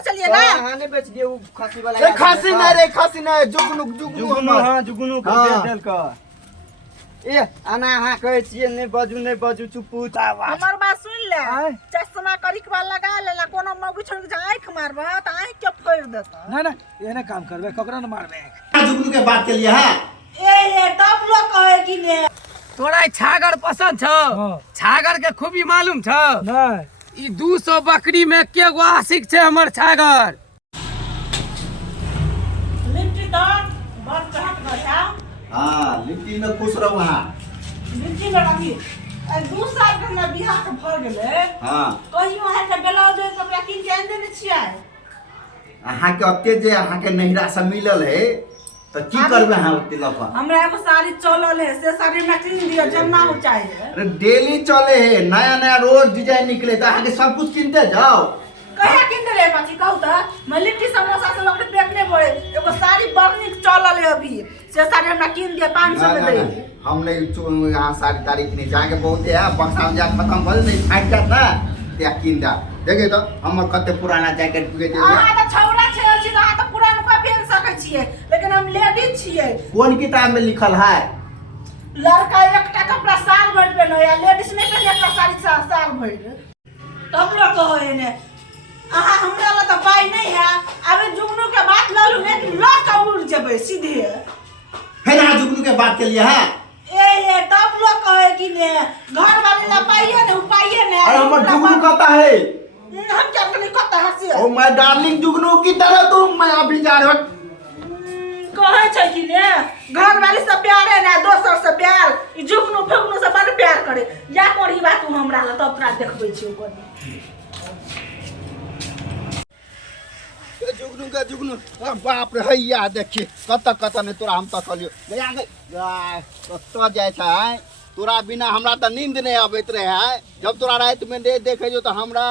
बेचलिए ना? हां नहीं बेच दिए, वो खसी वाला रे। खसी नहीं रे, खसी नहीं, जुगनू हां जुगनू के दे देल का। ए आना हां कहै छियै नहीं बजू चुप आवाज। हमर बात सुन ले, चश्मा करी के लगा लेला, कोनो मौगी छोड़ के आंख मारबा त आंख के फोड़ देता। ना ना एने काम करबे, ककरा न मारबे। जुगनू के बात के लिए हां ए तब लोग कहे कि ने तोरा छागर पसंद छ? छागर के खूबी मालूम छ? नहीं ई 200 बकरी में के गो आशिक छे हमर छागर। लिट्टी तो बात कहत गया। हां लिट्टी में खुश रहो वहां। लिट्टी में रखी 2 साल के हमरा बियाह के भर गेले। हां कहियो है के ब्लाउज दे कपड़ा किन के देने छियै। अहाँ के ओते जे अहाँ के नहिरा से मिलल है तो की करबे हां ओते लफा? हमरा एगो साड़ी चलल है, से साड़ी में किन दियो जन्ना हो चाहिए। अरे डेली चले है, नया रोज डिजाइन निकले तो अहाँ के सब कुछ किनते जाओ। कहिया किन दे रे बाची कहू त? मैं लिट्टी समोसा से लोग पेट नहीं भरे, एगो साड़ी बड़नी चलल है अभी, से साड़ी हमरा किन दिए 500 में दे। हम नहीं यहाँ सारी तारीख नहीं जाके बहुत है, बक्सा में जा खत्म भल नहीं फाट जात ना त्या किन दा। देखे तो हम कते पुराना जैकेट पुगे दे। अहाँ त छौरा छे छी, अहाँ त पुरान का पहन सकै छियै, लेकिन हम लेडीज छियै। कौन किताब में लिखल है? लड़का एकटा कपड़ा साल भर पहनो या लेडीज नहीं पहने एकटा साड़ी साल भर। तब लोग कहे ने अहाँ हमरा ला त पाई नहीं है, अबे जुगनू के बात ल लू नहीं ल कबूल जेबे सीधे। है ना जुगनू के बात के लिए है? ए तब लोग कहे कि ने घर वाले ला पाइए ने उपाइए ने। अरे हमर जुगनू कहता है हम क्या करी कहता हंसी। ओ माय डार्लिंग जुगनू की तरह तुम मैं अभी जा रहा कहे छै कि ने घर वाले से प्यार है ना, दोसर से प्यार, ई जुगनू फुगनू से बड़ प्यार करे। या कोरी बात तू हमरा ला तब तोरा देखबै छी ओकर। जुगनू बाप रे हैया देखिए कत ने तोरा हम तक लियो ले आ गए कत जाय छै। तोरा बिना हमरा त नींद नहीं आबैत रहे है। जब तोरा रात में देखे जो तो हमरा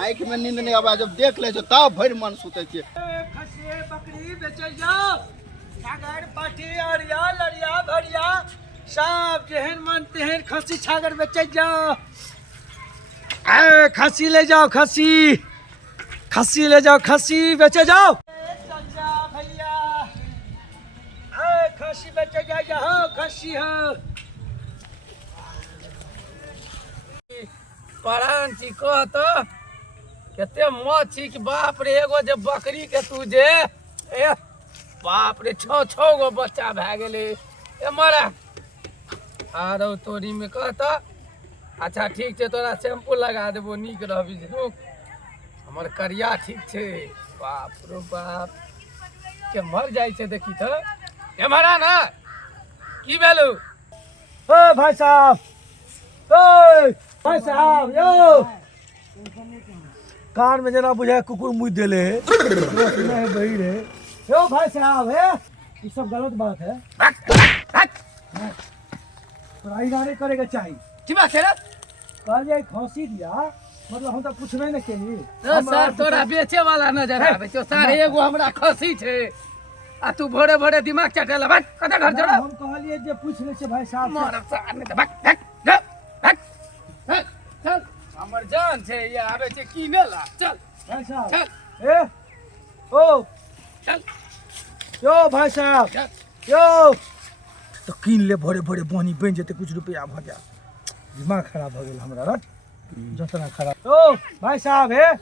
आंख में नींद नहीं आबे, जब देख ले तब भर मन सुते छे। खसी बकरी बेचल जाओ, छागर पाठी अरिया लरिया भरिया सब जेहन मन तेहन खसी छागर बेचल जाओ। ए खसी ले जाओ, खसी ले जाओ, खसी बेचे जाओ। चल जा भैया, ए खसी बेचे जाओ, खसी हो। परान छी कह तो केते मछी के बाप रे, एगो जे बकरी के तू जे ए बाप रे 6 गो बच्चा भए गेले। ए मरा आरो तोरी में कहता अच्छा ठीक छे, तोरा शैम्पू लगा देबो नीक रहबी। रुक हमर करिया ठीक छे। बाप रे बाप के मर जाय छे देखी तो। ए मरा ना की भेलू? ओ भाई साहब, ओ भाई साहब यो कान में जना बुझाए कुकुर मुँह देले है बही रे। यो भाई साहब है, ये सब गलत बात है। ऐसा नहीं करेगा चाहिए। की बात है रे? कह जाए खसी दिया, मतलब हम तो पूछबे नहीं केली। सर तोरा बेचे वाला नजर आवे छो। सर एगो हमरा खसी छे आ तू भोरे भोरे दिमाग चटेला। भाग कत घर जोड़ा। हम कहलिए जे पूछ ले छे भाई साहब से। मार सार ने भाग भाग भाग भाग चल हमर जान छे ये आवे छे कीनेला। चल भाई साहब चल ए ओ चल यो भाई साहब चल। यो तो कीन ले, भोरे भोरे बहनी बन जेते, कुछ रुपया भ जा। दिमाग खराब हो गेल हमरा रट जतना खराब। ओ भाई साहब है,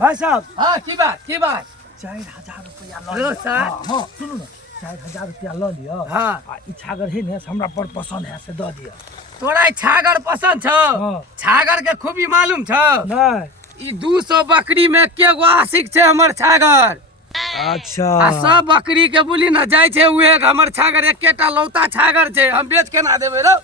भाई साहब हां की बात 4000 रुपया ल लो सर। हां सुनु न 4000 रुपया ल लियो। हां आ ई छागर है ने हमरा पर पसंद है से द दियो। तोरा छागर पसंद छ? हां छागर के खूबी मालूम छ? नहीं ई 200 बकरी में के गो आशिक छे हमर छागर। अच्छा आ सब बकरी के बोली न जाय छे उहे हमर छागर एकेटा लौता छागर छे। हम बेच के ना देबे रो।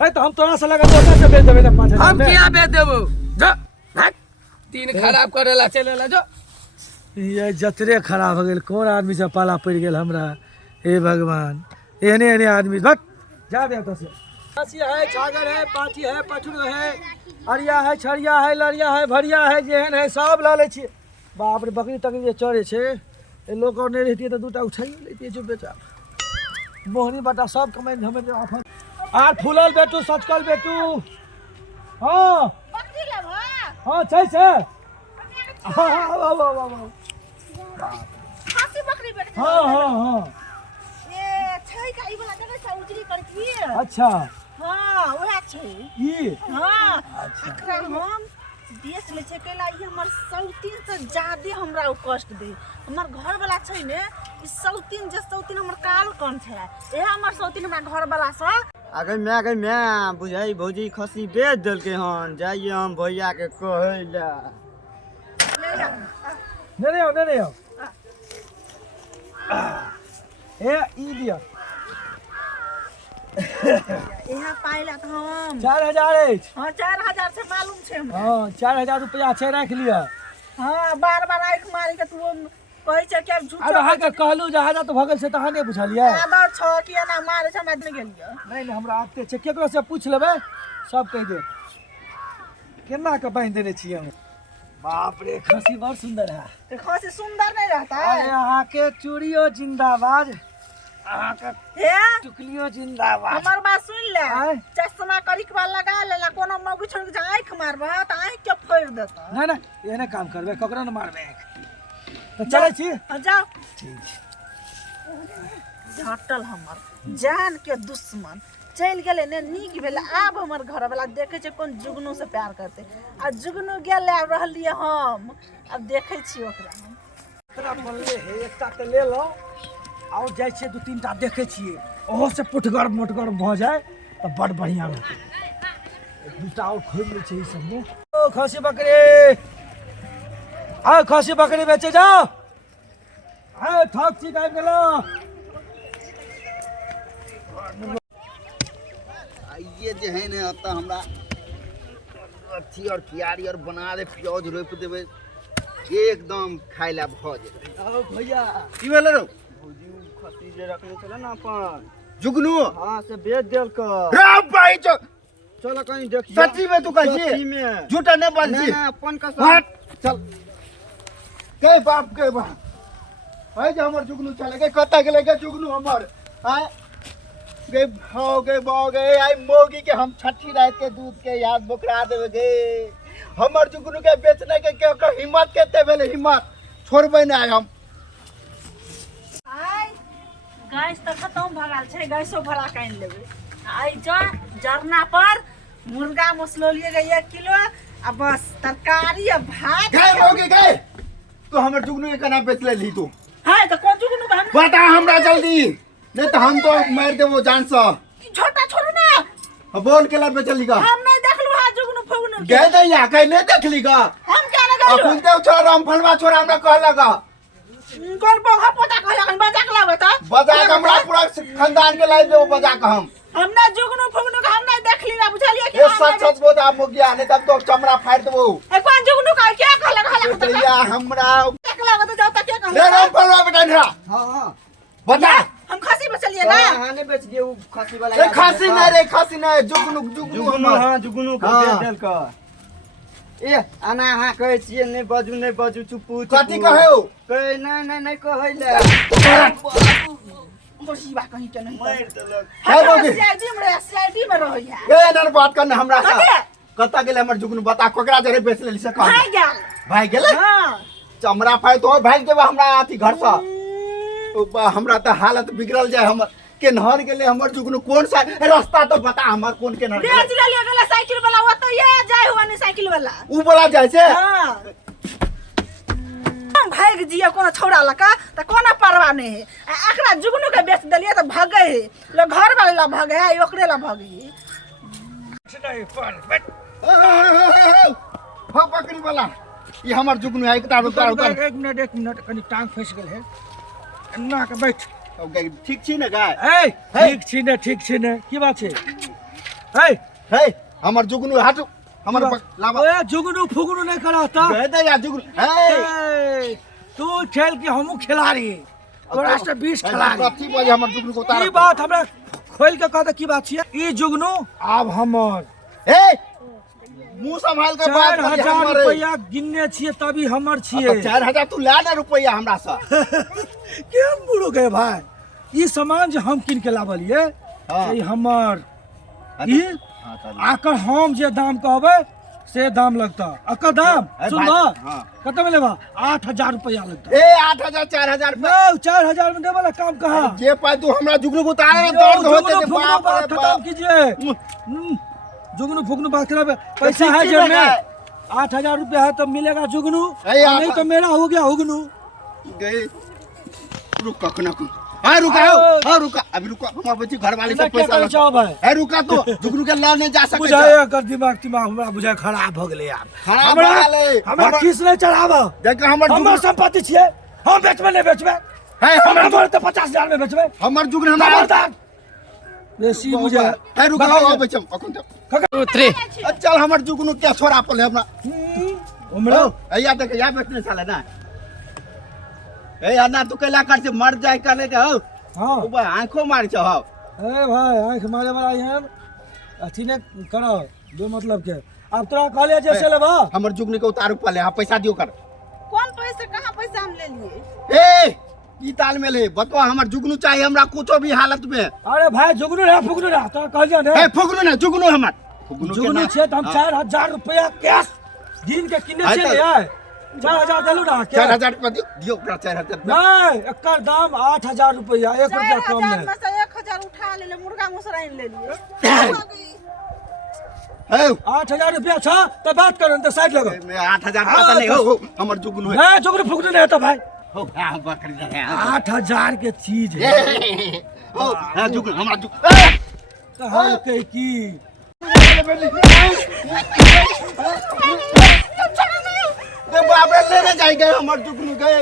है तो हम तोरा से लगा दोसर से बेच देबे 5000 हम में। किया बेच देबो? जो भाग तीन खराब करेला चलेला जो। ये जतरे खराब हो गेल, कौन आदमी से पाला पड़ गेल हमरा। हे भगवान एहने एहने आदमी भट जा दे तो से। खसी है, छागर है, पाठी है, पठरू है, अरिया है, छड़िया है, लरिया है, भरिया है, जेहन है सब ला ले छिए। बाप रे बकरी तकरी जे चढ़े छे ए लोग और नहीं रहती तो दूटा उठाइए लेती जो बेचा मोहनी बटा सब कमाई हमें जो आफत आर फूलल बेटू सचकल बेटू। हां बकरी लेबो? हां छै से हाँ हाँ वाह वाह वाह वाह। खासी बकरी बेच दे। हाँ हाँ हाँ ए छै का ई वाला जगह से उजरी करती है। अच्छा हां वह छै। ये हां अच्छा। अखरा हम देश में छै केला ई हमर सौतीन से ज्यादा हमरा उ कष्ट दे। हमर घर वाला छै ने ई सौतीन जे सौतीन हमर काल कौन छै ए हमर सौतीन हमरा घर वाला से अगर मैं बुझाई भौजी खसी बेच देलकै हन जाइए हम भैया के कहै ला। ले जा। नहीं आओ ए ई दिया यहाँ पाइला त हम 4000 अछि। हाँ 4000 से मालूम छे हमरा। हाँ 4000 रुपया छै राख लिया। हाँ बार बार आँख मारी के तू कहै छै कि झूठ अब अहाँ के कहलू जे हजार तो भगल से त अहाँ नहीं बुझलियै। आदत छ कि ना मारे छै हमरा नहीं गेलिए। नहीं हमरा आते छै केकरो से पूछ लेबै सब कह दे केना के बांध देने छी हम। बाप रे खसी बड़ सुंदर है। तो खसी सुंदर नहीं रहता अरे है। अहाँ के चूड़ियो जिंदाबाद अहाँ के हे टुकलियो जिंदाबाद। हमर बात सुन ले आय। चश्मा करिक बा लगा लेला कोनो मौगी छोड़ के आँख मारबा त आँख के फोड़ देता। ना ना एने काम करबे ककरो न मारबे तो चले छी। जाओ ठीक झटल हमर जान के दुश्मन चल गेले ने नीक भेले। आब हमर घर वाला देखे छै कोन जुगनू से प्यार करते आ जुगनू गेल आ रहलिए हम अब देखे छी ओकरा हम। तोरा बोलले हे एकटा त ले लो और जाय छियै दू तीन टा देखे छियै ओहो से पुटगर मोटगर भ जाए त बड़ बढ़िया रहते। दूटा और खोल ले छै ई सब में। ओ खसी बकरी आओ खसी बकरी बेचे जाओ। आओ ठक छी आबि गेलो। ये जे है ने अत हमरा अथी और क्यारी और बना दे प्याज रोप देबे एकदम खाइ ला भ जेतै। आओ भैया की भेल रो भौजी खसी जे रखले छले ना अपन जुगनू हां से बेच देलक। रे भाई चलो कहीं देखिए सच्ची में तू कहछी सच्ची में झूठा नहीं बोलछी। ना अपन कसम हट चल के बाप है जे हमर जुगनू चले गए कत गेले के जुगनू हमर आय गए भाव गए बाव गए आई मोगी के हम छठी रात के दूध के याद बोकरा देवे गे हमर जुगनू के बेचने के हिम्मत केते भेले हिम्मत छोड़बे ना हम। आय गैस त खत्म भगाल छै गैसो भरा कान लेबे। आई जा जरना पर मुर्गा मसलोलिए गई 1 किलो आ बस तरकारी आ भात गए मोगी गए तो हमर जुगनू के केना बेच लेली तू है त कोन जुगनू बहन बता हमरा जल्दी नहीं तो हम तो मार देबो जान से। छोटा छोड़ू ना बोल के ला बेचली का हम नहीं देखलू हा जुगनू फगनू गए दैया कहीं नहीं देखली का हम क्या लगा अपन देव छोरा राम फलवा छोरा हमरा कहला का कोन पोखा पोता कहला कन बजा के लाबे त बजा के हमरा पूरा खानदान के लाई देबो बजा के हम ना जुगनू फगनू के हम नहीं देखली ना बुझलिए कि ये सच सच बोल आप मोगिया नहीं तब तो चमड़ा फाड़ देबो। ए कोन जुगनू का क्या कहला कहला त दैया हमरा देखला बता जाओ त क्या ले कहला राम फलवा बेटा ढा हां हां बता हम खसी बचलिए ना हां ने बेच दिए वो खसी वाला। रे खासी नहीं रे खासी नहीं जुगनू जुगनू जुगनू हमर। हां जुगनू के हाँ। बेच देलक। ए आना हां कहै छियै नहीं बजू चुप्पू कथी कहे हो कहे नहीं कहै ले बसी बा कहीं के नहीं मार देलक। है मोगी सीआईडी में रही है ए नर बात करने हमरा से कथी? कता गेले हमर जुगनू बता कोकरा जरे बेच लेली से कह भाग गया भाई गेले हां चमड़ा फाड़ तो भाग देबो हमरा अथी घर से हमरा तो हालत बिगड़ल जाए हमर के नहर गेले हमर जुगनू कौन सा रास्ता तो बता हमर कौन के नहर बेच ले ले गेला साइकिल वाला वो तो ये जाय हुआ नहीं साइकिल वाला उ बोला जाय छै हां हम भाग जिया कोनो छोड़ा लका त कोना परवा नहीं है अखरा जुगनू के बेच देलिए त भागे है लो घर वाले ला भागे है ओकरे ला भागे नहीं पर बैठ हो बकरी वाला ये हमर जुगनू है एकटा रुका उतर एक मिनट कनी टांग फंस गेल है एना के बैठ। ठीक छी ने गाय ए ठीक छी ने की बात छै ए हे हमर जुगनू हट हमर लावा ओए जुगनू फुगनू नहीं कराता कह दे या जुगनू हे ए तू खेल के हमू खिलाड़ी तोरा से 20 खिलाड़ी कथी बजे हमर जुगनू को उतार ई बात हमरा खोल के कहता की बात छियै ई जुगनू आब हमर हे मुंह संभाल के बात 4000 रुपया गिनने छियै तभी हमर छियै 4000 तू ला ना रुपया हमरा से केम बुड़ो गए भाई ई सामान जे हम किन के लावलिए हाँ। ई हमर ई हां आकर हम जे दाम कहबै से दाम लगता अक्का दाम ए, सुन भाई, बा हाँ। कितना में लेबा 8,000 रुपया लगता ए 8,000 4,000 नहीं 4,000 में दे वाला काम कहा जे पाए तू हमरा जुगनू को उतारे ना दर्द होते थे बाप रे खत्म बाप कीजिए जुगनू फुगनू बात करा पैसा है ठीक जेब है। में 8,000 रुपया है तो मिलेगा जुगनू अरे और नहीं तो मेरा हो गया हुगनू गए रुक कखना को हां रुका हो हां रुका अभी रुका हम बच्ची घर वाले से क्या पैसा करे चाहो भाई ए रुका तो जुगनू के ला नहीं जा सके बुझाए कर दिमाग हमरा बुझाए खराब हो गेले यार खराब हो गेले। हमरा किस ने चढ़ावा देख हमर हमर संपत्ति छिए हम बेचबे नहीं बेचबे है हमर तो 50,000 में बेचबे हमर जुगनू हमरा खबरदार बेसी बुझाए है रुका हो बच्चम अखन तो 2 3 चल हमर जुगनू क्या छोरा पले हमरा हमरा या देख या बेचने साला ना ए अन्ना तू कैला कर से मर जाए करे के हो हां ओ भाई आंखों मार छ हो ए भाई आंख मारे वाला यहाँ अथी ने करो जो मतलब के अब तोरा कहले जैसे लेबा हमर जुगनू के उतारू पले हां पैसा दियो कर कौन पैसे कहाँ पैसा हम ले लिए ए ई ताल में ले बतवा हमर जुगनू चाहिए हमरा कुछो भी हालत में अरे भाई जुगनू रे फुगनू रे तो कह जा ए ने फुगनू ना जुगनू हमर जुगनू छे तो हम 4,000 रुपया कैश दिन के किने आइ छे तऽ- यार 4,000 देलू ना क्या 4,000 रुपया दियो कर 4,000 नहीं एकर दाम 8,000 रुपया 1 रुपया कम 4,000 नहीं में से 1,000 उठा ले मुर्गा मुसराइन ले लिए ए 8,000 रुपया छा तो बात करो तो साइड लगो मैं 8,000 पता नहीं हो हमर जुगनू है नहीं जुगनू फुगनू नहीं तो भाई हो हां बकरी है 8,000 के चीज है हो हां जुगनू हमरा जुगनू तो हम कह की दे बाबे लेने जाई गए हमर जुगनू गए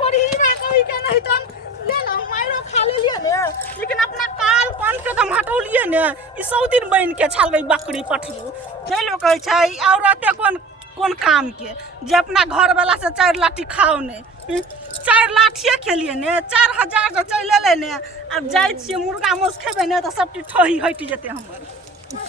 परी में कोई के नहीं तो ले ला मारो खा ले लिए ने लेकिन अपना काल कौन के दम हटौ लिए ने ई 100 दिन बन के छाल गई बकरी पठलू जे लोग कहै छै ई औरते कोन काम के जे अपना घर वाला से 4 लाठी खाओ ने 4 लाठिए खेलिए ने 4,000 जो चल ले ने अब जाय छिए मुर्गा मोस खेबे ने तो सब ठही हटि जेते हमर